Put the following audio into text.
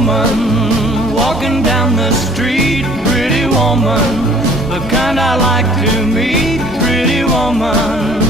woman walking down the street, pretty woman, the kind I like to meet, pretty woman.